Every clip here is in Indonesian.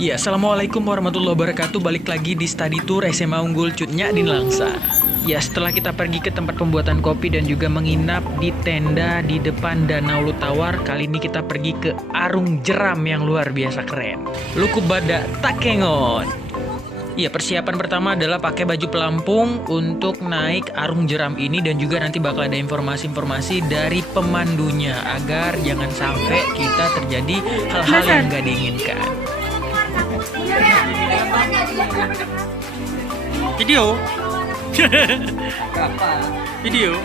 Ya, assalamualaikum warahmatullahi wabarakatuh. Balik lagi di study tour SMA Unggul Cut Nyak Din Langsa. Ya, setelah kita pergi ke tempat pembuatan kopi dan juga menginap di tenda di depan Danau Lutawar, kali ini kita pergi ke Arung Jeram yang luar biasa keren. Luku Badak Takengon. Ya, persiapan pertama adalah pakai baju pelampung untuk naik Arung Jeram ini, dan juga nanti bakal ada informasi-informasi dari pemandunya agar jangan sampai kita terjadi hal-hal yang gak diinginkan. Video. Video.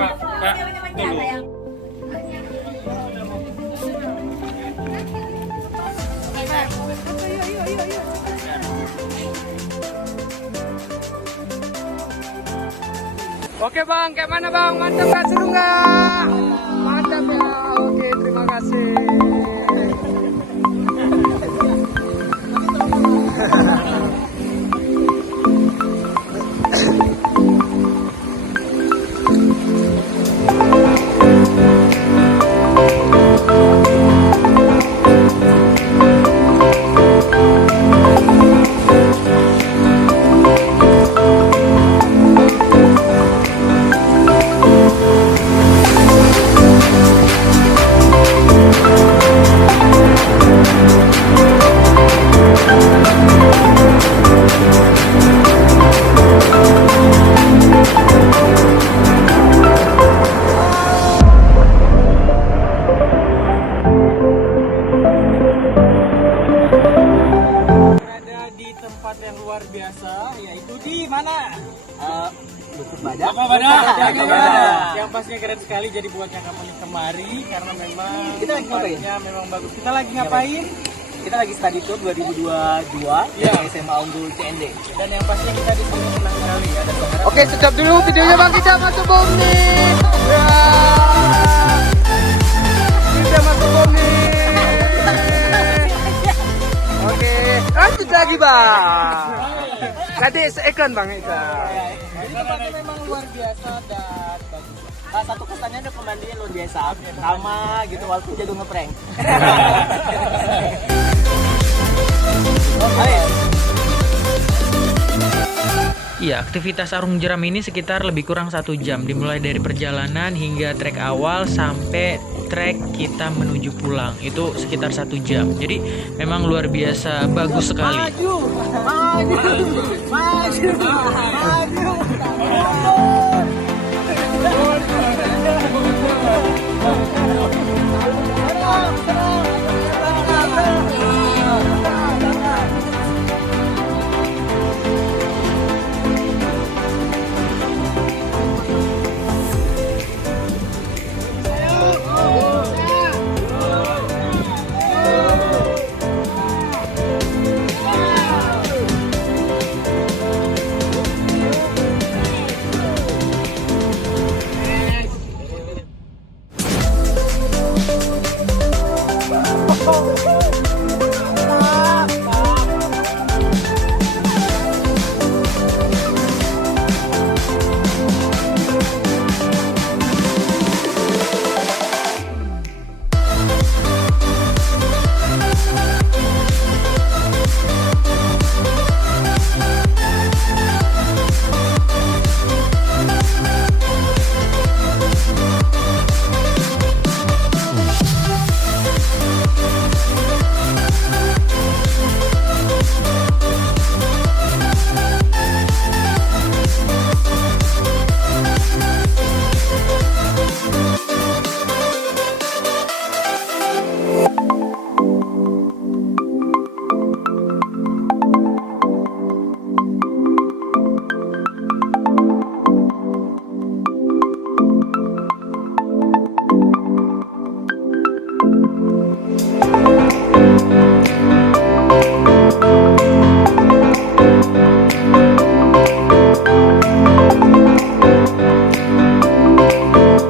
Kak, dulu. Oke bang, kayak mana bang? Mantap kan, seru nggak? Mantap ya, oke terima kasih. Tempat yang luar biasa, yaitu di mana? Luku Badak. Yang pastinya keren sekali, jadi buat yang kamu kemari karena memang Kita lagi ngapain? tempatnya memang bagus. Kita lagi ngapain? Kita lagi study tour 2022 Iya. SMA Unggul CND. Dan yang pastinya kita di sini senang sekali ada saudara. Oke, stop dulu videonya bang, kita masuk bom nih. Ya. Kita masuk bom nih. Oke, lanjut lagi bang. Tadi seekon bang itu. Jadi tempatnya memang luar biasa dan bagus. Salah satu kesannya ada pemandinya luar biasa, sama gitu walaupun jadul ngeprank. Iya, aktivitas Arung Jeram ini sekitar lebih kurang 1 jam, dimulai dari perjalanan hingga trek awal sampai trek kita menuju pulang. Itu sekitar 1 jam. Jadi memang luar biasa bagus sekali. Maju.